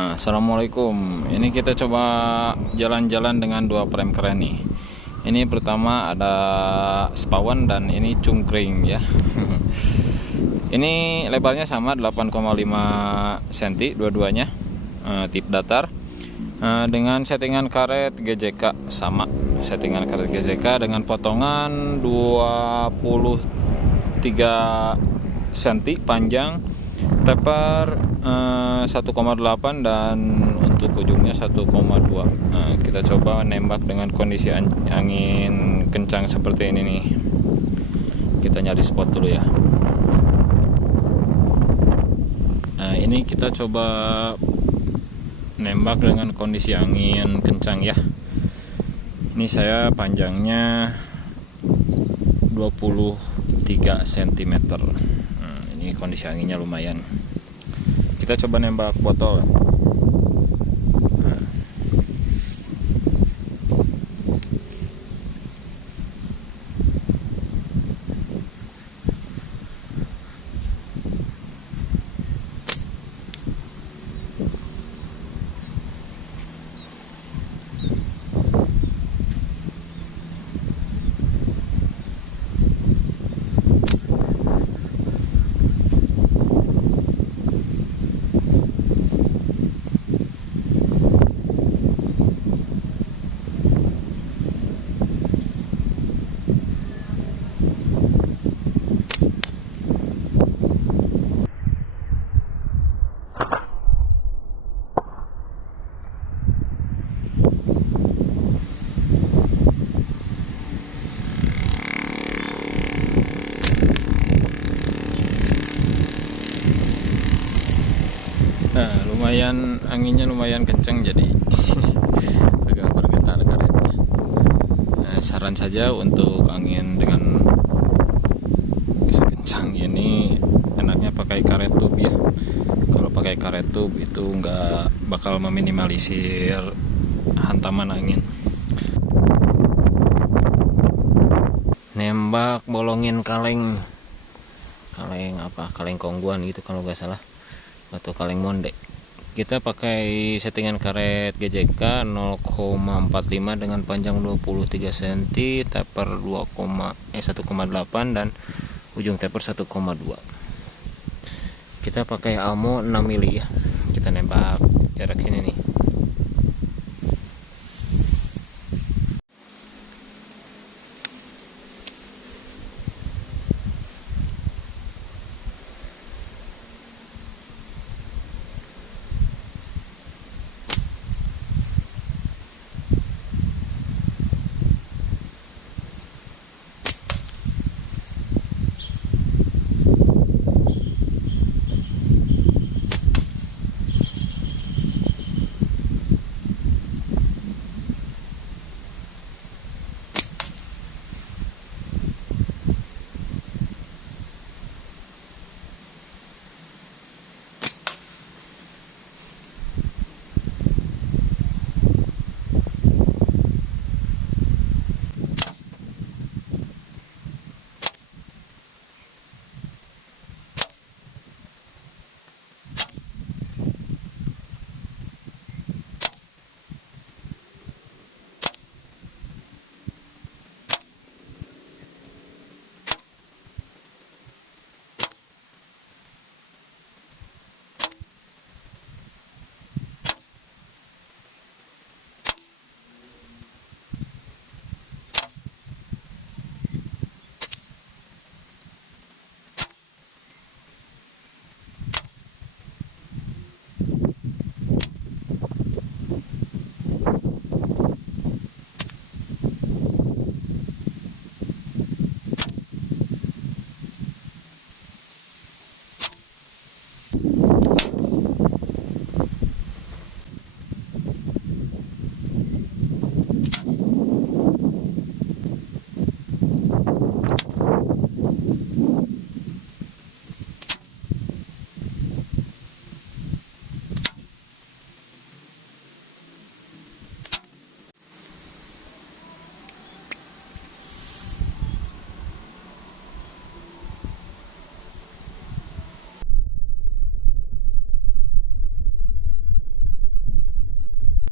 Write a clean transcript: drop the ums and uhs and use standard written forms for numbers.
Assalamualaikum. Ini kita coba jalan-jalan dengan dua frame keren nih. Ini pertama ada spawn dan ini cungkring ya. Ini lebarnya sama 8,5 cm dua-duanya, tip datar, dengan settingan karet GJK sama. Settingan karet GJK dengan potongan 23 cm panjang, taper 1,8 dan untuk ujungnya 1,2. Kita coba nembak dengan kondisi angin kencang seperti ini nih. Kita nyari spot dulu ya. Nah, ini kita coba nembak dengan kondisi angin kencang ya. Ini saya panjangnya 23 cm. Ini kondisi anginnya lumayan. Kita coba nembak botol. Nah, lumayan anginnya lumayan kencang jadi agak bergetar karetnya. Nah, saran saja untuk angin dengan kencang ini enaknya pakai karet tube ya. Kalau pakai karet tube itu nggak bakal meminimalisir hantaman angin. Nembak bolongin kaleng kongguan gitu kalau nggak salah, atau kaleng monde. Kita pakai settingan karet GJK 0,45 dengan panjang 23 cm, taper 1,8 dan ujung taper 1,2. Kita pakai ammo 6 mili ya. Kita nembak